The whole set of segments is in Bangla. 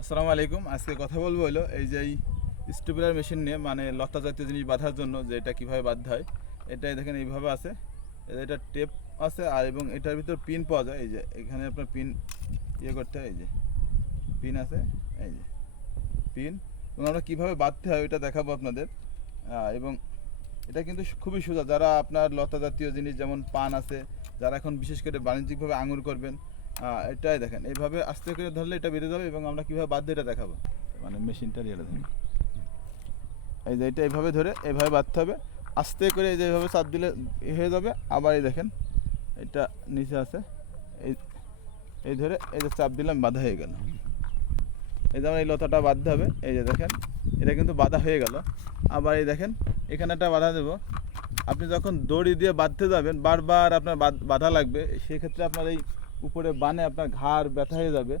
আসসালামু আলাইকুম। আজকে কথা বলবো হলো এই যে এই স্টেপলার মেশিন নিয়ে, মানে লতা জাতীয় জিনিস বাঁধার জন্য যে এটা কীভাবে বাঁধতে হয়। এটাই দেখেন এইভাবে আছে, এটা টেপ আছে আর এবং এটার ভিতর পিন পাওয়া যায়। এই যে এখানে আপনার পিন করতে হয়, এই যে পিন আছে, এই যে পিন, এবং আমরা কীভাবে বাঁধতে হয় ওইটা দেখাবো আপনাদের। এবং এটা কিন্তু খুবই সোজা। যারা আপনার লতা জাতীয় জিনিস যেমন পান আছে, যারা এখন বিশেষ করে বাণিজ্যিকভাবে আঙুর করবেন, এটাই দেখেন এইভাবে আস্তে করে ধরলে এটা বেরিয়ে যাবে। এবং আমরা কীভাবে বাঁধতে এটা দেখাবো, মানে মেশিনটা দিয়ে দেখেন, এই যে এটা এইভাবে ধরে এইভাবে বাঁধতে হবে আস্তে করে। এই যে এইভাবে চাপ দিলে হয়ে যাবে। আবার এই দেখেন এটা নিচে আছে, এই এই ধরে এই যে চাপ দিলাম, বাঁধা হয়ে গেল। এই যেমন এই লতাটা বাঁধতে হবে, এই যে দেখেন এটা কিন্তু বাঁধা হয়ে গেল। আবার এই দেখেন এখানে একটা বাঁধা দেবো। আপনি যখন দড়ি দিয়ে বাঁধতে যাবেন, বারবার আপনার বাঁধা লাগবে, সেক্ষেত্রে আপনার এই উপরে বানে আপনার ঘাড় ব্যথা হয়ে যাবে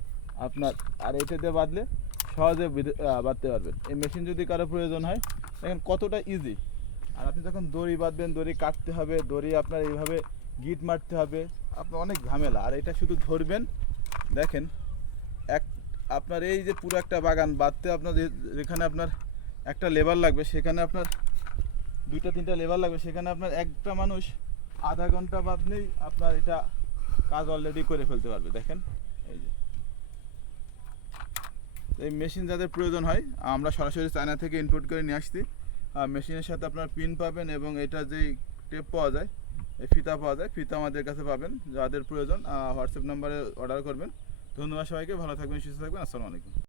আপনার। আর এটা দিয়ে বাঁধলে সহজে বাঁধতে পারবেন। এই মেশিন যদি কারো প্রয়োজন হয়, দেখেন কতটা ইজি। আর আপনি যখন দড়ি বাঁধবেন, দড়ি কাটতে হবে, দড়ি আপনার এইভাবে গিট মারতে হবে, আপনার অনেক ঝামেলা। আর এটা শুধু ধরবেন, দেখেন এক আপনার এই যে পুরো একটা বাগান বাঁধতে আপনার যেখানে আপনার একটা লেবার লাগবে, সেখানে আপনার দুইটা তিনটা লেবার লাগবে, সেখানে আপনার একটা মানুষ আধা ঘন্টা বাদলেই আপনার এটা কাজ অলরেডি করে ফেলতে পারবে। দেখেন এই যে এই মেশিন যাদের প্রয়োজন হয়, আমরা সরাসরি চায়না থেকে ইম্পোর্ট করে নিয়ে আসছি। মেশিনের সাথে আপনার পিন পাবেন এবং এটা যেই টেপ পাওয়া যায়, এই ফিতা পাওয়া যায়, ফিতা আমাদের কাছে পাবেন। যাদের প্রয়োজন হোয়াটসঅ্যাপ নাম্বারে অর্ডার করবেন। ধন্যবাদ সবাইকে, ভালো থাকবেন, সুস্থ থাকবেন। আসসালামু আলাইকুম।